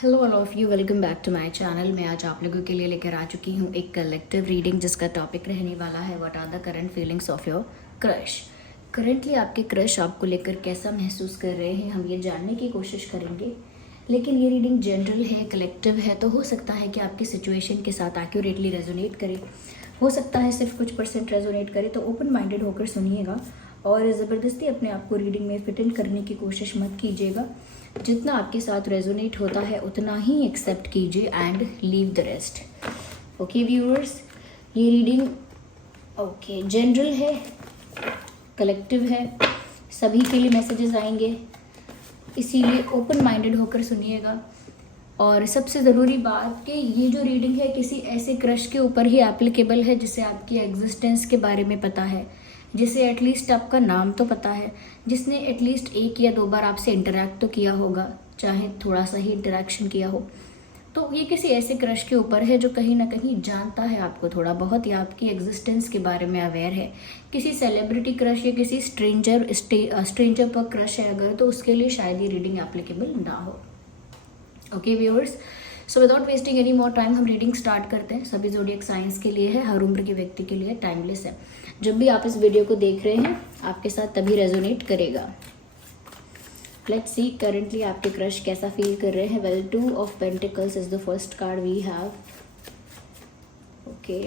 Hello all of you, welcome back to my channel. मैं आज आप लोगों के लिए लेकर आ चुकी हूँ एक कलेक्टिव रीडिंग जिसका टॉपिक रहने वाला है what are the current feelings of your crush. Currently आपके क्रश आपको लेकर कैसा महसूस कर रहे हैं, हम ये जानने की कोशिश करेंगे। लेकिन ये रीडिंग जनरल है, कलेक्टिव है, तो हो सकता है कि आपकी सिचुएशन के साथ एक्यूरेटली रेजोनेट करे, हो सकता है सिर्फ कुछ परसेंट रेजोनेट करे। तो ओपन माइंडेड होकर सुनिएगा और ज़बरदस्ती अपने आप को रीडिंग में फिट इन करने की कोशिश मत कीजिएगा। जितना आपके साथ रेजोनेट होता है उतना ही एक्सेप्ट कीजिए and leave the rest. Okay viewers, ये रीडिंग ओके जनरल है, कलेक्टिव है, सभी के लिए मैसेजेस आएंगे, इसीलिए ओपन माइंडेड होकर सुनिएगा। और सबसे ज़रूरी बात कि ये जो रीडिंग है किसी ऐसे क्रश के ऊपर ही एप्लीकेबल है जिसे आपकी एग्जिस्टेंस के बारे में पता है, जिसे एटलीस्ट आपका नाम तो पता है, जिसने एटलीस्ट एक या दो बार आपसे इंटरेक्ट तो किया होगा, चाहे थोड़ा सा ही इंटरेक्शन किया हो। तो ये किसी ऐसे क्रश के ऊपर है जो कहीं ना कहीं जानता है आपको थोड़ा बहुत या आपकी एग्जिस्टेंस के बारे में अवेयर है। किसी सेलिब्रिटी क्रश या किसी स्ट्रेंजर पर क्रश है अगर, तो उसके लिए शायद ये रीडिंग एप्लीकेबल ना हो। Okay viewers, so without wasting any more time हम रीडिंग स्टार्ट करते हैं। सभी ज़ोडिएक साइंस के लिए है, हर उम्र के व्यक्ति के लिए, टाइमलेस है। जब भी आप इस वीडियो को देख रहे हैं आपके साथ तभी रेजोनेट करेगा। लेट्स सी करंटली आपके क्रश कैसा फील कर रहे हैं। Well, 2 of pentacles is the first card we have. Okay,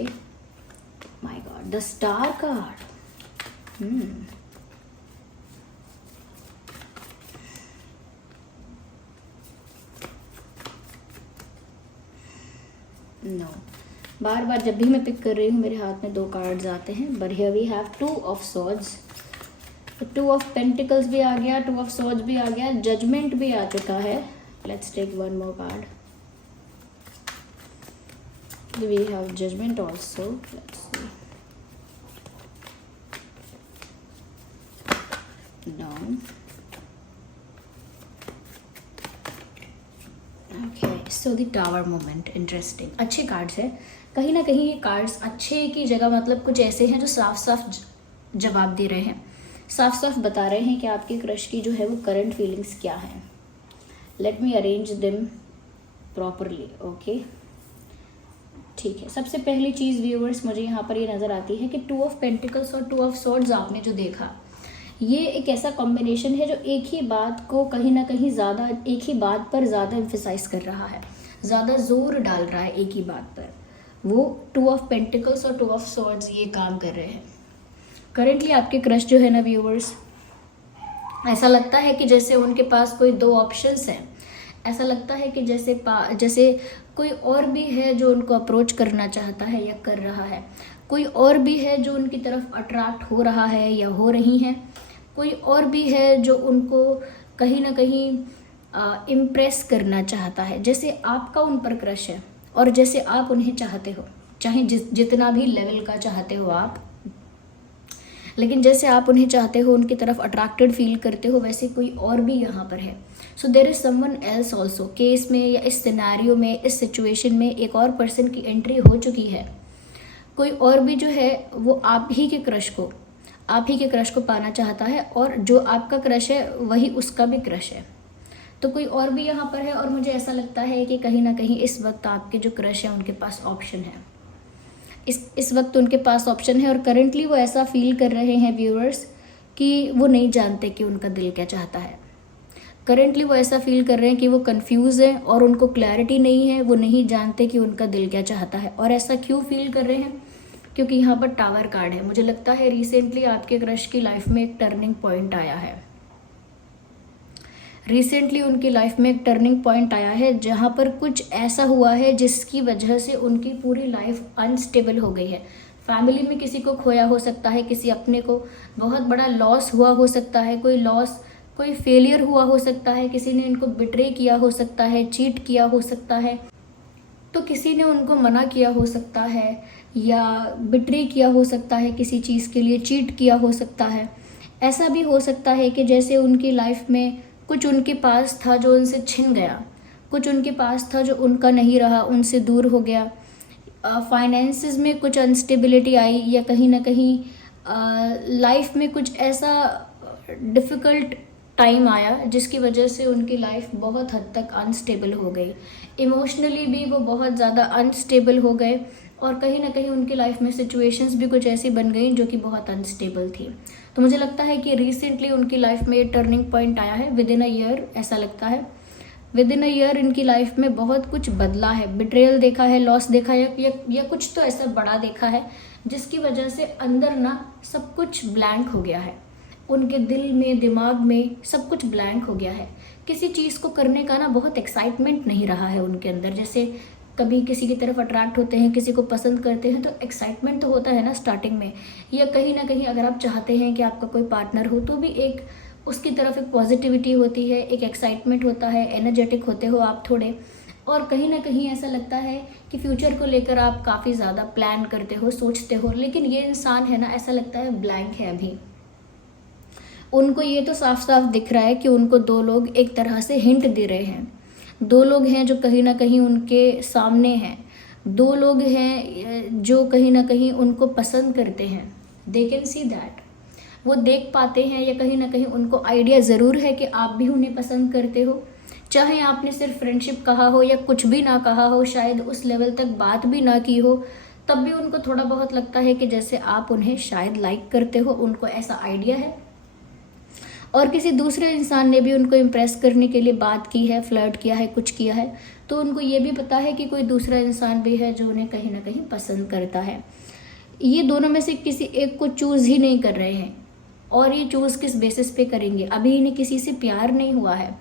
my God, the star card. No, बार बार जब भी मैं पिक कर रही हूँ मेरे हाथ में 2 कार्ड्स आते हैं। But here we have 2 of swords, 2 of pentacles भी आ गया, 2 ऑफ सॉर्ड्स भी आ गया, जजमेंट भी आ चुका है। Let's take one more card. We have judgement also. Let's see, no, okay, so the tower moment, interesting. अच्छे कार्ड्स है, कहीं ना कहीं ये कार्ड्स अच्छे की जगह मतलब कुछ ऐसे हैं जो साफ साफ जवाब दे रहे हैं, साफ साफ बता रहे हैं कि आपके क्रश की जो है वो करंट फीलिंग्स क्या है। Let me arrange them properly. Okay, ठीक है। सबसे पहली चीज़ व्यूअर्स मुझे यहाँ पर ये नज़र आती है कि 2 ऑफ पेंटिकल्स और 2 ऑफ सॉर्ड्स आपने जो देखा, ये एक ऐसा कॉम्बिनेशन है जो एक ही बात को कहीं ना कहीं ज़्यादा, एक ही बात पर ज़्यादा एम्फेसाइज कर रहा है, ज़्यादा जोर डाल रहा है एक ही बात पर। वो 2 ऑफ पेंटिकल्स और 2 ऑफ सॉर्ड्स ये काम कर रहे हैं। करेंटली आपके क्रश जो है ना व्यूअर्स, ऐसा लगता है कि जैसे उनके पास कोई 2 ऑप्शंस हैं। ऐसा लगता है कि जैसे कोई और भी है जो उनको अप्रोच करना चाहता है या कर रहा है, कोई और भी है जो उनकी तरफ अट्रैक्ट हो रहा है या हो रही हैं, कोई और भी है जो उनको कहीं ना कहीं इम्प्रेस करना चाहता है। जैसे आपका उन पर क्रश है और जैसे आप उन्हें चाहते हो, चाहे जितना भी लेवल का चाहते हो आप, लेकिन जैसे आप उन्हें चाहते हो, उनकी तरफ अट्रैक्टेड फील करते हो, वैसे कोई और भी यहाँ पर है। So there is someone else also. Case में या इस सिनेरियो में, इस सिचुएशन में एक और पर्सन की एंट्री हो चुकी है। कोई और भी जो है वो आप ही के क्रश को पाना चाहता है और जो आपका क्रश है वही उसका भी क्रश है। तो कोई और भी यहाँ पर है और मुझे ऐसा लगता है कि कहीं ना कहीं इस वक्त आपके जो क्रश है उनके पास ऑप्शन है। इस वक्त उनके पास ऑप्शन है और करंटली वो ऐसा फील कर रहे हैं व्यूअर्स कि वो नहीं जानते कि उनका दिल क्या चाहता है। करंटली वो ऐसा फील कर रहे हैं कि वो कंफ्यूज हैं और उनको क्लैरिटी नहीं है, वो नहीं जानते कि उनका दिल क्या चाहता है। और ऐसा क्यों फील कर रहे हैं? क्योंकि यहाँ पर टावर कार्ड है। मुझे लगता है रिसेंटली आपके क्रश की लाइफ में एक टर्निंग पॉइंट आया है। रिसेंटली उनकी लाइफ में एक टर्निंग पॉइंट आया है जहाँ पर कुछ ऐसा हुआ है जिसकी वजह से उनकी पूरी लाइफ अनस्टेबल हो गई है। फैमिली में किसी को खोया हो सकता है, किसी अपने को बहुत बड़ा लॉस हुआ हो सकता है, कोई फेलियर हुआ हो सकता है, किसी ने इनको बिट्रे किया हो सकता है, चीट किया हो सकता है, तो किसी ने उनको मना किया हो सकता है या बिट्रे किया हो सकता है, किसी चीज़ के लिए चीट किया हो सकता है। ऐसा भी हो सकता है कि जैसे उनकी लाइफ में कुछ उनके पास था जो उनसे छिन गया, कुछ उनके पास था जो उनका नहीं रहा, उनसे दूर हो गया। फाइनेंसेस में कुछ अनस्टेबिलिटी आई या कहीं ना कहीं लाइफ में कुछ ऐसा डिफ़िकल्ट टाइम आया जिसकी वजह से उनकी लाइफ बहुत हद तक अनस्टेबल हो गई। इमोशनली भी वो बहुत ज़्यादा अनस्टेबल हो गए और कहीं ना कहीं उनकी लाइफ में सिचुएशंस भी कुछ ऐसी बन गई जो कि बहुत अनस्टेबल थी। तो मुझे लगता है कि रिसेंटली उनकी लाइफ में ये टर्निंग पॉइंट आया है, विद इन अ ईयर ऐसा लगता है। विद इन अ ईयर इनकी लाइफ में बहुत कुछ बदला है, बिट्रेयल देखा है, लॉस देखा है, या कुछ तो ऐसा बड़ा देखा है जिसकी वजह से अंदर ना सब कुछ ब्लैंक हो गया है। उनके दिल में, दिमाग में सब कुछ ब्लैंक हो गया है। किसी चीज़ को करने का ना बहुत एक्साइटमेंट नहीं रहा है उनके अंदर। जैसे कभी किसी की तरफ अट्रैक्ट होते हैं, किसी को पसंद करते हैं, तो एक्साइटमेंट तो होता है ना स्टार्टिंग में, या कहीं ना कहीं अगर आप चाहते हैं कि आपका कोई पार्टनर हो तो भी एक उसकी तरफ एक पॉजिटिविटी होती है, एक एक्साइटमेंट होता है, एनर्जेटिक होते हो आप थोड़े, और कहीं ना कहीं ऐसा लगता है कि फ्यूचर को लेकर आप काफ़ी ज़्यादा प्लान करते हो, सोचते हो। लेकिन ये इंसान है ना, ऐसा लगता है ब्लैंक है अभी। उनको ये तो साफ साफ दिख रहा है कि उनको दो लोग एक तरह से हिंट दे रहे हैं। दो लोग हैं जो कहीं ना कहीं उनके सामने हैं, दो लोग हैं जो कहीं ना कहीं उनको पसंद करते हैं। दे कैन सी दैट, वो देख पाते हैं, या कहीं ना कहीं उनको आइडिया ज़रूर है कि आप भी उन्हें पसंद करते हो। चाहे आपने सिर्फ फ्रेंडशिप कहा हो या कुछ भी ना कहा हो, शायद उस लेवल तक बात भी ना की हो, तब भी उनको थोड़ा बहुत लगता है कि जैसे आप उन्हें शायद लाइक करते हो। उनको ऐसा आइडिया है। और किसी दूसरे इंसान ने भी उनको इम्प्रेस करने के लिए बात की है, फ्लर्ट किया है, कुछ किया है, तो उनको ये भी पता है कि कोई दूसरा इंसान भी है जो उन्हें कहीं ना कहीं पसंद करता है। ये दोनों में से किसी एक को चूज़ ही नहीं कर रहे हैं। और ये चूज़ किस बेसिस पे करेंगे? अभी इन्हें किसी से प्यार नहीं हुआ है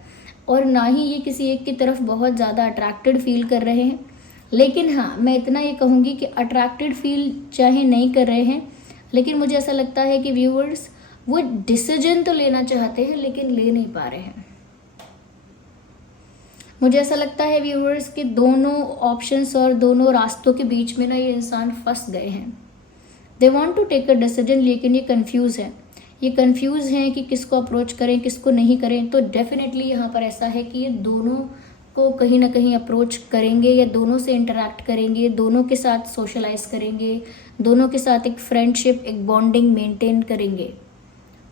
और ना ही ये किसी एक की तरफ बहुत ज़्यादा अट्रैक्टेड फील कर रहे हैं। लेकिन हाँ, मैं इतना ये कहूँगी कि अट्रैक्टेड फील चाहे नहीं कर रहे हैं, लेकिन मुझे ऐसा लगता है कि व्यूअर्स वो डिसीजन तो लेना चाहते हैं लेकिन ले नहीं पा रहे हैं। मुझे ऐसा लगता है व्यूअर्स कि दोनों ऑप्शंस और दोनों रास्तों के बीच में ना ये इंसान फंस गए हैं। They want to take a decision, लेकिन ये कंफ्यूज है। ये कंफ्यूज हैं कि किसको अप्रोच करें, किसको नहीं करें। तो डेफिनेटली यहाँ पर ऐसा है कि ये दोनों को कहीं ना कहीं अप्रोच करेंगे, या दोनों से इंटरैक्ट करेंगे, दोनों के साथ सोशलाइज करेंगे, दोनों के साथ एक फ्रेंडशिप, एक बॉन्डिंग मेंटेन करेंगे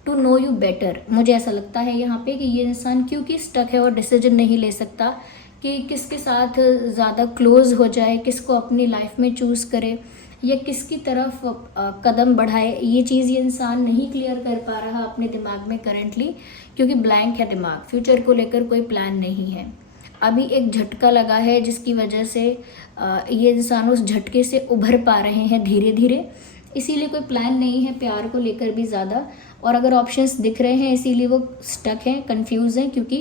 टू नो यू बेटर। मुझे ऐसा लगता है यहाँ पे कि ये इंसान क्योंकि स्टक है और डिसीजन नहीं ले सकता कि किसके साथ ज़्यादा क्लोज हो जाए, किसको अपनी लाइफ में चूज़ करे, या किसकी तरफ कदम बढ़ाए। ये चीज़ ये इंसान नहीं क्लियर कर पा रहा अपने दिमाग में करेंटली, क्योंकि ब्लैंक है दिमाग। फ्यूचर को लेकर कोई प्लान नहीं है। अभी एक झटका लगा है जिसकी वजह से ये इंसान उस झटके से उभर पा रहे हैं धीरे धीरे। इसीलिए कोई प्लान नहीं है प्यार को लेकर भी ज़्यादा। और अगर ऑप्शंस दिख रहे हैं इसीलिए वो स्टक हैं, कंफ्यूज हैं, क्योंकि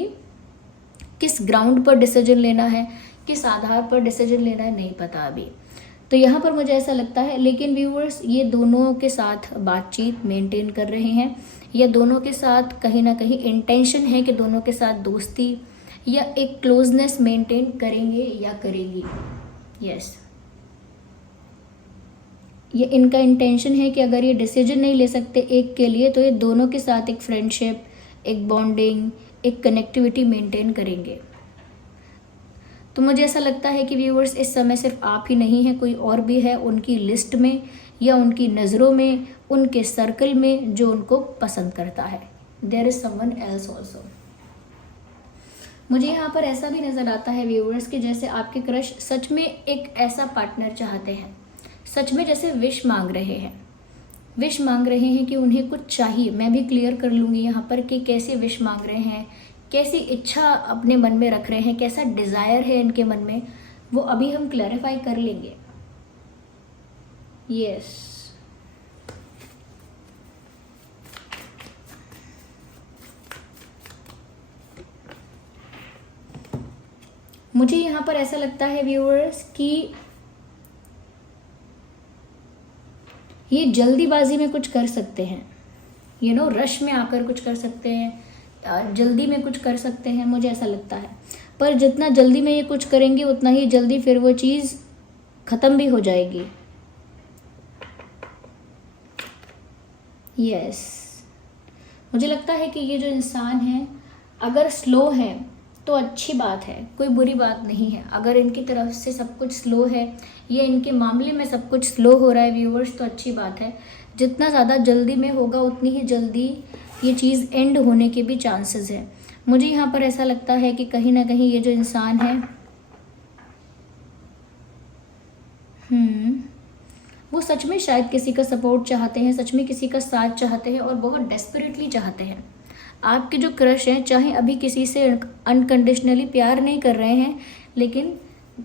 किस ग्राउंड पर डिसीजन लेना है, किस आधार पर डिसीजन लेना है, नहीं पता अभी। तो यहाँ पर मुझे ऐसा लगता है। लेकिन व्यूअर्स ये दोनों के साथ बातचीत मेंटेन कर रहे हैं, या दोनों के साथ कहीं ना कहीं इंटेंशन है कि दोनों के साथ दोस्ती या एक क्लोजनेस मेंटेन करेंगे या करेंगी। यस, ये इनका इंटेंशन है कि अगर ये डिसीजन नहीं ले सकते एक के लिए, तो ये दोनों के साथ एक फ्रेंडशिप, एक बॉन्डिंग, एक कनेक्टिविटी मेंटेन करेंगे। तो मुझे ऐसा लगता है कि व्यूअर्स इस समय सिर्फ आप ही नहीं हैं, कोई और भी है उनकी लिस्ट में या उनकी नज़रों में, उनके सर्कल में, जो उनको पसंद करता है। There is someone else also. मुझे यहाँ पर ऐसा भी नज़र आता है व्यूअर्स कि जैसे आपके क्रश सच में एक ऐसा पार्टनर चाहते हैं, सच में जैसे विश मांग रहे हैं, विश मांग रहे हैं कि उन्हें कुछ चाहिए। मैं भी क्लियर कर लूँगी यहाँ पर कि कैसे विश मांग रहे हैं, कैसी इच्छा अपने मन में रख रहे हैं, कैसा डिज़ायर है इनके मन में, वो अभी हम क्लैरिफाई कर लेंगे। यस, मुझे यहाँ पर ऐसा लगता है व्यूअर्स कि ये जल्दीबाजी में कुछ कर सकते हैं, रश में आकर कुछ कर सकते हैं, जल्दी में कुछ कर सकते हैं, मुझे ऐसा लगता है। पर जितना जल्दी में ये कुछ करेंगे उतना ही जल्दी फिर वो चीज़ ख़त्म भी हो जाएगी। यस, मुझे लगता है कि ये जो इंसान है अगर स्लो है तो अच्छी बात है, कोई बुरी बात नहीं है। अगर इनकी तरफ से सब कुछ स्लो है या इनके मामले में सब कुछ स्लो हो रहा है व्यूअर्स, तो अच्छी बात है। जितना ज़्यादा जल्दी में होगा उतनी ही जल्दी ये चीज़ एंड होने के भी चांसेस है। मुझे यहाँ पर ऐसा लगता है कि कहीं ना कहीं ये जो इंसान है वो सच में शायद किसी का सपोर्ट चाहते हैं, सच में किसी का साथ चाहते हैं और बहुत डेस्परेटली चाहते हैं। आपके जो क्रश हैं चाहे अभी किसी से अनकंडीशनली प्यार नहीं कर रहे हैं, लेकिन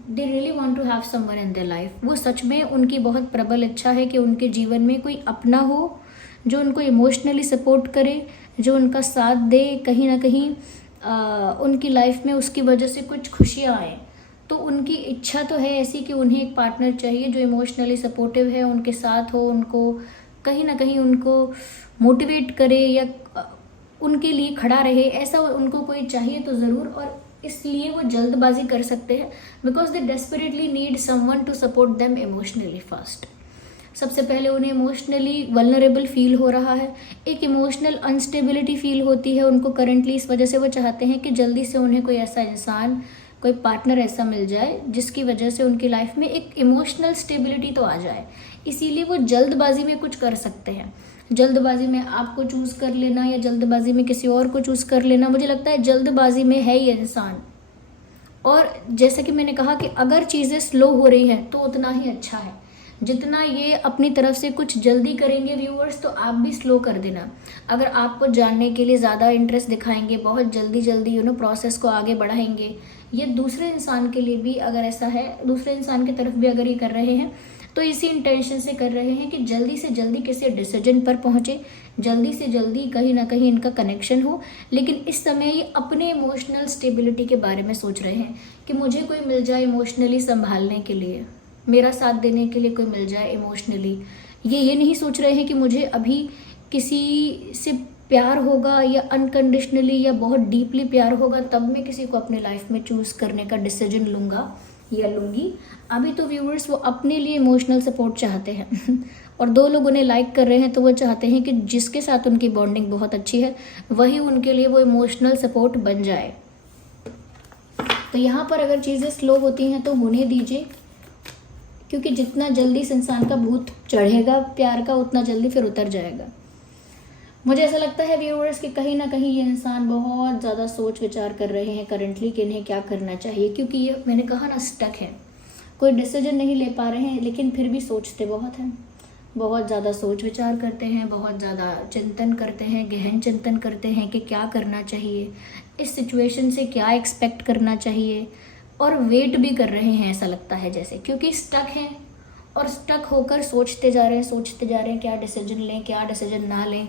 they really want to have someone in their life. वो सच में, उनकी बहुत प्रबल इच्छा है कि उनके जीवन में कोई अपना हो जो उनको इमोशनली सपोर्ट करे, जो उनका साथ दे, कहीं ना कहीं उनकी लाइफ में उसकी वजह से कुछ खुशियाँ आए। तो उनकी इच्छा तो है ऐसी कि उन्हें एक पार्टनर चाहिए जो इमोशनली सपोर्टिव है, उनके साथ हो, उनको कहीं ना कहीं उनको मोटिवेट करे या उनके लिए खड़ा रहे, ऐसा उनको कोई चाहिए तो ज़रूर। और इसलिए वो जल्दबाजी कर सकते हैं because they desperately need someone to support them emotionally first. सबसे पहले उन्हें इमोशनली वल्नरेबल फील हो रहा है, एक इमोशनल अनस्टेबिलिटी फील होती है उनको करंटली। इस वजह से वो चाहते हैं कि जल्दी से उन्हें कोई ऐसा इंसान, कोई पार्टनर ऐसा मिल जाए जिसकी वजह से उनकी लाइफ में एक इमोशनल स्टेबिलिटी तो आ जाए। इसीलिए वो जल्दबाजी में कुछ कर सकते हैं। जल्दबाजी में आपको चूज़ कर लेना या जल्दबाजी में किसी और को चूज़ कर लेना, मुझे लगता है जल्दबाजी में है ये इंसान। और जैसा कि मैंने कहा कि अगर चीज़ें स्लो हो रही हैं तो उतना ही अच्छा है। जितना ये अपनी तरफ से कुछ जल्दी करेंगे व्यूअर्स, तो आप भी स्लो कर देना। अगर आपको जानने के लिए ज़्यादा इंटरेस्ट दिखाएंगे, बहुत जल्दी जल्दी प्रोसेस को आगे बढ़ाएंगे, ये दूसरे इंसान के लिए भी अगर ऐसा है, दूसरे इंसान की तरफ भी अगर ये कर रहे हैं तो इसी इंटेंशन से कर रहे हैं कि जल्दी से जल्दी किसी डिसीजन पर पहुँचे, जल्दी से जल्दी कहीं ना कहीं इनका कनेक्शन हो। लेकिन इस समय ये अपने इमोशनल स्टेबिलिटी के बारे में सोच रहे हैं कि मुझे कोई मिल जाए इमोशनली संभालने के लिए, मेरा साथ देने के लिए कोई मिल जाए इमोशनली। ये नहीं सोच रहे हैं कि मुझे अभी किसी से प्यार होगा या अनकंडीशनली या बहुत डीपली प्यार होगा तब मैं किसी को अपने लाइफ में चूज़ करने का डिसीजन लूँगा या लूँगी। अभी तो व्यूअर्स वो अपने लिए इमोशनल सपोर्ट चाहते हैं और दो लोग उन्हें लाइक कर रहे हैं तो वो चाहते हैं कि जिसके साथ उनकी बॉन्डिंग बहुत अच्छी है वही उनके लिए वो इमोशनल सपोर्ट बन जाए। तो यहाँ पर अगर चीज़ें स्लो होती हैं तो होने दीजिए, क्योंकि जितना जल्दी इस इंसान का भूत चढ़ेगा प्यार का उतना जल्दी फिर उतर जाएगा। मुझे ऐसा लगता है व्यूअर्स कि कहीं ना कहीं ये इंसान बहुत ज़्यादा सोच विचार कर रहे हैं करंटली कि इन्हें क्या करना चाहिए, क्योंकि ये मैंने कहा ना स्टक है, कोई डिसीजन नहीं ले पा रहे हैं, लेकिन फिर भी सोचते बहुत हैं, बहुत ज़्यादा सोच विचार करते हैं, बहुत ज़्यादा चिंतन करते हैं, गहन चिंतन करते हैं कि क्या करना चाहिए, इस सिचुएशन से क्या एक्सपेक्ट करना चाहिए, और वेट भी कर रहे हैं ऐसा लगता है जैसे, क्योंकि स्टक हैं और स्टक होकर सोचते जा रहे हैं क्या डिसीजन लें क्या डिसीजन ना लें।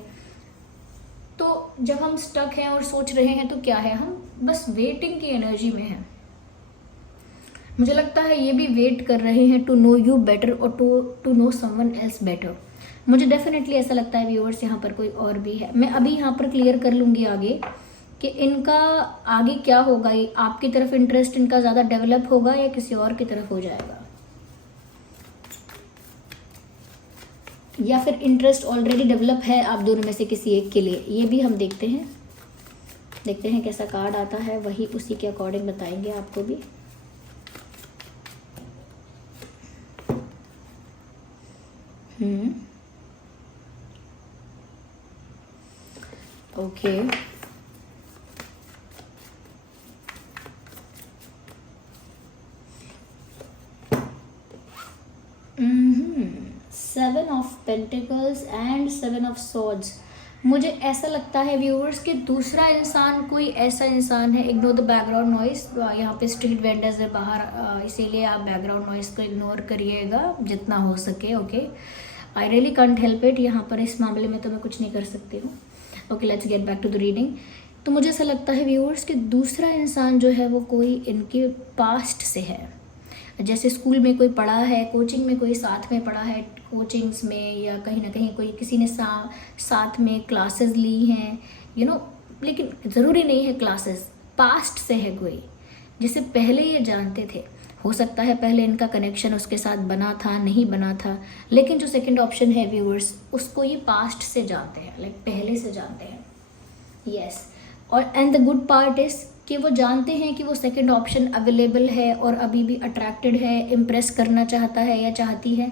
तो जब हम स्टक हैं और सोच रहे हैं तो क्या है, हम बस वेटिंग की एनर्जी में हैं। मुझे लगता है ये भी वेट कर रहे हैं टू नो यू बेटर और to know someone else better. मुझे डेफिनेटली ऐसा लगता है व्यूअर्स यहाँ पर कोई और भी है। मैं अभी यहाँ पर क्लियर कर लूँगी आगे कि इनका आगे क्या होगा, आपकी तरफ इंटरेस्ट इनका ज़्यादा डेवलप होगा या किसी और की तरफ हो जाएगा, या फिर इंटरेस्ट ऑलरेडी डेवलप है आप दोनों में से किसी एक के लिए, ये भी हम देखते हैं कैसा कार्ड आता है, वही उसी के अकॉर्डिंग बताएंगे आपको भी। Okay, seven of pentacles and seven of swords. मुझे ऐसा लगता है व्यूअर्स कि दूसरा इंसान कोई ऐसा इंसान है, इग्नोर द बैकग्राउंड नॉइस, यहाँ पे स्ट्रीट वेंडर्स है बाहर, इसीलिए आप बैकग्राउंड नॉइस को इग्नोर करिएगा जितना हो सके। Okay, I really can't help it, यहाँ पर इस मामले में तो मैं कुछ नहीं कर सकती हूँ। Okay, let's get back to the reading. तो मुझे ऐसा लगता है व्यूअर्स कि दूसरा इंसान जो है वो कोई इनके पास्ट से है, जैसे स्कूल में कोई पढ़ा है, कोचिंग में कोई साथ में पढ़ा है, कोचिंग्स में, या कहीं ना कहीं कोई किसी ने साथ में क्लासेस ली हैं, लेकिन ज़रूरी नहीं है क्लासेस, पास्ट से है कोई जिसे पहले ये जानते थे। हो सकता है पहले इनका कनेक्शन उसके साथ बना था, नहीं बना था, लेकिन जो सेकंड ऑप्शन है व्यूअर्स, उसको ये पास्ट से जानते हैं, लाइक पहले से जानते हैं। यस, और and the good part is कि वो जानते हैं कि वो सेकंड ऑप्शन अवेलेबल है और अभी भी अट्रैक्टेड है, इम्प्रेस करना चाहता है या चाहती है।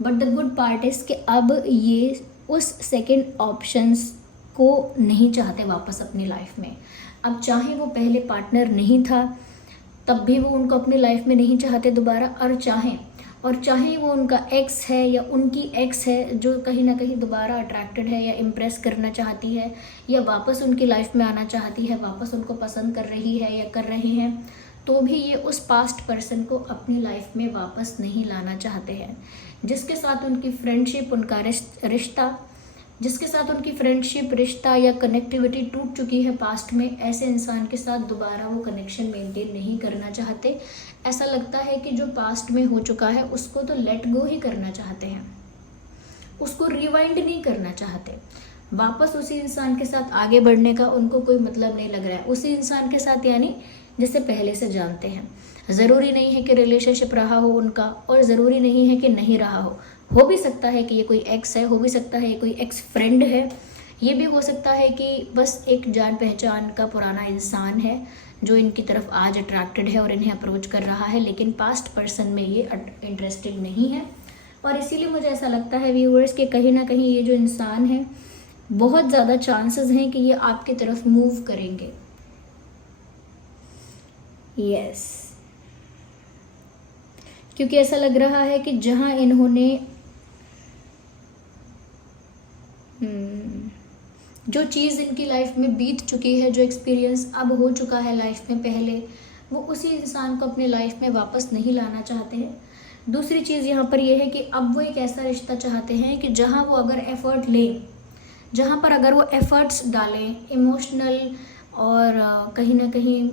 But the good part is कि अब ये उस सेकंड ऑप्शंस को नहीं चाहते वापस अपनी लाइफ में। अब चाहे वो पहले पार्टनर नहीं था तब भी वो उनको अपनी लाइफ में नहीं चाहते दोबारा, और चाहे वो उनका एक्स है या उनकी एक्स है जो कहीं ना कहीं दोबारा अट्रैक्टेड है या इम्प्रेस करना चाहती है या वापस उनकी लाइफ में आना चाहती है, वापस उनको पसंद कर रही है या कर रहे हैं, तो भी ये उस पास्ट पर्सन को अपनी लाइफ में वापस नहीं लाना चाहते हैं। जिसके साथ उनकी फ्रेंडशिप, उनका रिश्ता, जिसके साथ उनकी फ्रेंडशिप, रिश्ता या कनेक्टिविटी टूट चुकी है पास्ट में, ऐसे इंसान के साथ दोबारा वो कनेक्शन मेंटेन नहीं करना चाहते। ऐसा लगता है कि जो पास्ट में हो चुका है उसको तो लेट गो ही करना चाहते हैं, उसको रिवाइंड नहीं करना चाहते। वापस उसी इंसान के साथ आगे बढ़ने का उनको कोई मतलब नहीं लग रहा है, उसी इंसान के साथ, यानी जिसे पहले से जानते हैं। ज़रूरी नहीं है कि रिलेशनशिप रहा हो उनका, और ज़रूरी नहीं है कि नहीं रहा हो भी सकता है कि ये कोई एक्स है, हो भी सकता है ये कोई एक्स फ्रेंड है, ये भी हो सकता है कि बस एक जान पहचान का पुराना इंसान है जो इनकी तरफ आज अट्रैक्टेड है और इन्हें अप्रोच कर रहा है, लेकिन पास्ट पर्सन में ये इंटरेस्टेड नहीं है। और इसीलिए मुझे ऐसा लगता है व्यूअर्स कि कहीं ना कहीं ये जो इंसान है, बहुत ज़्यादा चांसेस हैं कि ये आपकी तरफ मूव करेंगे। यस, क्योंकि ऐसा लग रहा है कि जहां इन्होंने जो चीज़ इनकी लाइफ में बीत चुकी है, जो एक्सपीरियंस अब हो चुका है लाइफ में पहले, वो उसी इंसान को अपने लाइफ में वापस नहीं लाना चाहते हैं। दूसरी चीज़ यहाँ पर यह है कि अब वो एक ऐसा रिश्ता चाहते हैं कि जहाँ वो अगर एफर्ट लें, जहाँ पर अगर वो एफर्ट्स डालें इमोशनल और कहीं ना कहीं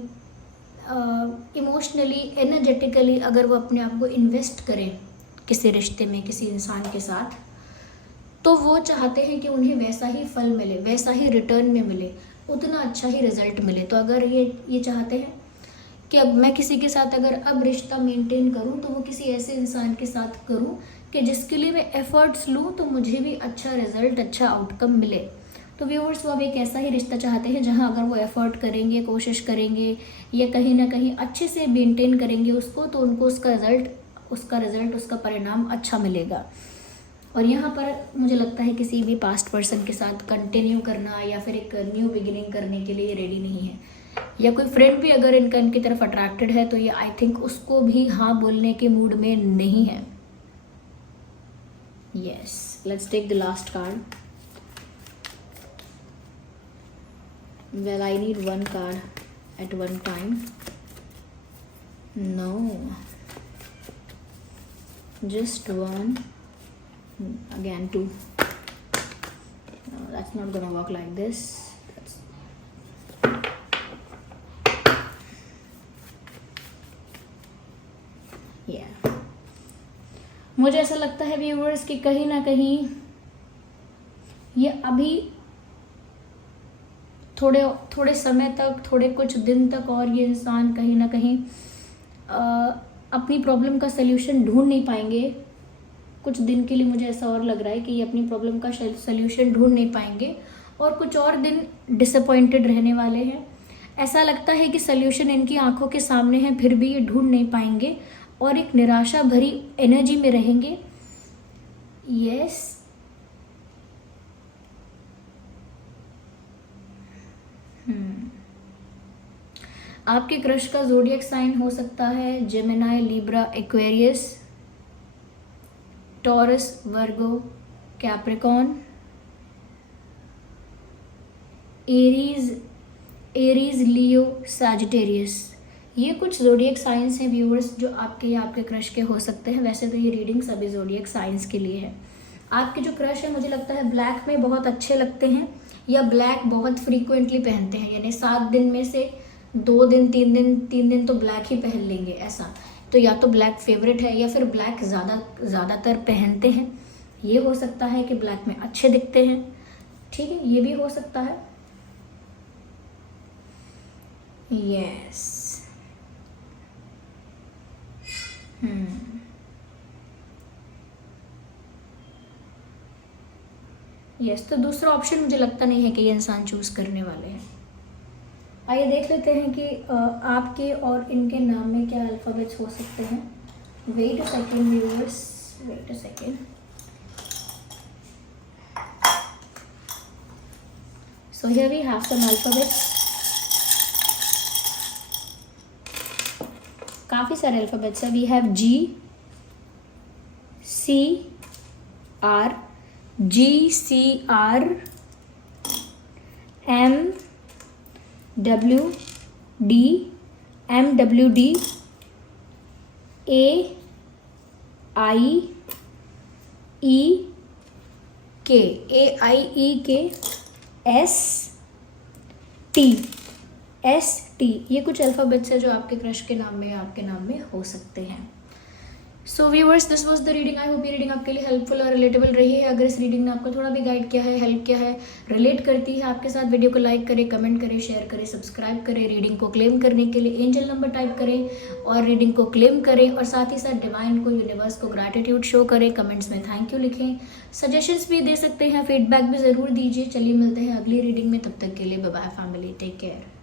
इमोशनली, एनर्जेटिकली, अगर वो अपने आप को इन्वेस्ट करें किसी रिश्ते में, किसी इंसान के साथ, तो वो चाहते हैं कि उन्हें वैसा ही फल मिले, वैसा ही रिटर्न में मिले, उतना अच्छा ही रिजल्ट मिले। तो अगर ये चाहते हैं कि अब मैं किसी के साथ अगर अब रिश्ता मेंटेन करूं तो वो किसी ऐसे इंसान के साथ करूं कि जिसके लिए मैं एफर्ट्स लूं तो मुझे भी अच्छा रिजल्ट, अच्छा आउटकम मिले। तो व्यूअर्स, वो अब एक ऐसा ही रिश्ता चाहते हैं जहां अगर वो एफर्ट करेंगे, कोशिश करेंगे या कहीं ना कहीं अच्छे से मेंटेन करेंगे उसको, तो उनको उसका रिजल्ट, उसका परिणाम अच्छा मिलेगा। और यहाँ पर मुझे लगता है किसी भी पास्ट पर्सन के साथ कंटिन्यू करना या फिर एक न्यू बिगिनिंग करने के लिए रेडी नहीं है। या कोई फ्रेंड भी अगर इनकी तरफ अट्रैक्टेड है तो ये आई थिंक उसको भी हाँ बोलने के मूड में नहीं है। Yes, let's take the last card. Well, I need one card at one time. No, just one. Again, two. No, that's not gonna work like this. Yeah. मुझे ऐसा लगता है व्यूअर्स कि कहीं ना कहीं ये अभी थोड़े समय तक, थोड़े कुछ दिन तक, और ये इंसान कहीं ना कहीं अपनी प्रॉब्लम का सल्यूशन ढूंढ नहीं पाएंगे। कुछ दिन के लिए मुझे ऐसा और लग रहा है कि ये अपनी प्रॉब्लम का सल्यूशन ढूंढ नहीं पाएंगे और कुछ और दिन डिसअपॉइंटेड रहने वाले हैं। ऐसा लगता है कि सल्यूशन इनकी आंखों के सामने है, फिर भी ये ढूंढ नहीं पाएंगे और एक निराशा भरी एनर्जी में रहेंगे। यस, आपके क्रश का ज़ोडिएक साइन हो सकता है जेमिनी, लिब्रा, एक्वेरियस, टॉरस, वर्गो, कैप्रिकॉन, एरीज, लियो, सैजिटेरियस। ये कुछ ज़ोडिएक साइंस हैं व्यूअर्स जो आपके या आपके क्रश के हो सकते हैं। वैसे तो ये रीडिंग सभी ज़ोडिएक साइंस के लिए है। आपके जो क्रश है मुझे लगता है ब्लैक में बहुत अच्छे लगते हैं या ब्लैक बहुत फ्रीक्वेंटली पहनते हैं, यानी 7 दिन में से 2 दिन, 3 दिन तो ब्लैक ही पहन लेंगे ऐसा। तो या तो ब्लैक फेवरेट है या फिर ब्लैक ज़्यादातर पहनते हैं। ये हो सकता है कि ब्लैक में अच्छे दिखते हैं, ठीक है, ये भी हो सकता है। यस, यस, तो दूसरा ऑप्शन मुझे लगता नहीं है कि ये इंसान चूज करने वाले हैं। आइए देख लेते हैं कि आपके और इनके नाम में क्या अल्फ़ाबेट्स हो सकते हैं। Wait a second viewers, wait a second. So here we have some alphabets. काफ़ी सारे अल्फ़ाबेट्स है. We have G, C, R, G, C, R, M, W, D, M, W, D, A, I, E, K, A, I, E, K, S, T, S, T. ये कुछ alphabets है जो आपके crush के नाम में या आपके नाम में हो सकते हैं. So viewers, this was the reading. I hope ये रीडिंग आपके लिए हेल्पफुल और रिलेटेबल रही है. अगर इस रीडिंग ने आपको थोड़ा भी गाइड किया है, हेल्प किया है, रिलेट करती है आपके साथ, वीडियो को लाइक करें, कमेंट करें, शेयर करें, सब्सक्राइब करें. रीडिंग को क्लेम करने के लिए एंजल नंबर टाइप करें और रीडिंग को क्लेम करें. और साथ ही साथ डिवाइन को, यूनिवर्स को ग्रैटिट्यूड शो करें. कमेंट्स में थैंक यू लिखें. सजेशंस भी दे सकते हैं, फीडबैक भी ज़रूर दीजिए. चलिए मिलते हैं अगली रीडिंग में. तब तक के लिए bye bye family. Take care.